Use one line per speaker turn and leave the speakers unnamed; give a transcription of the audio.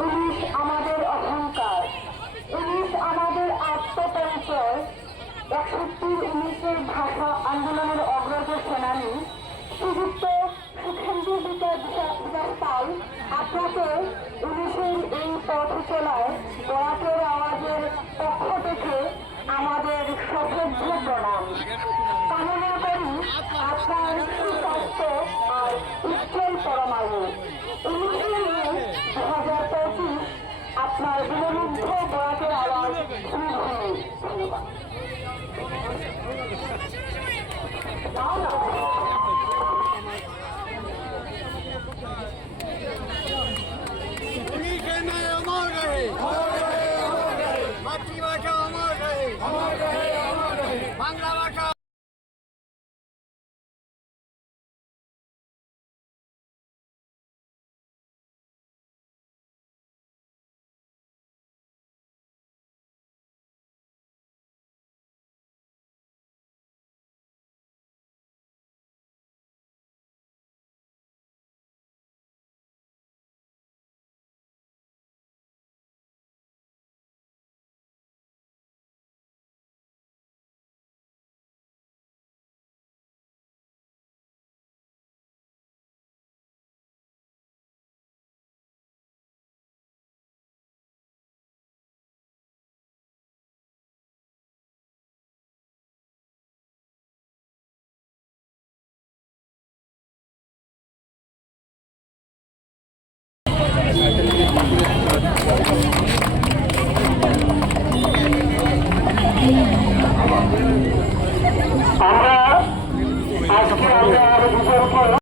ইলিশ আমাদের অহংকার। ইলিশ আমাদের আত্মপরিচয়। একষট্টির উনিশের ভাষা আন্দোলনের অগ্রজ সেনানী। শ্রীযুক্ত সুখেন্দু বিকাশ পাল, আপনাকে উনিশের এই পথ চলায় বরাকের আওয়াজের পক্ষ থেকে আমাদের সশ্রদ্ধ প্রণাম। কামনা করি আপনার সুস্বাস্থ্য আর উজ্জ্বল পরমায়ু Thank you. আমরা
আজকে আমরা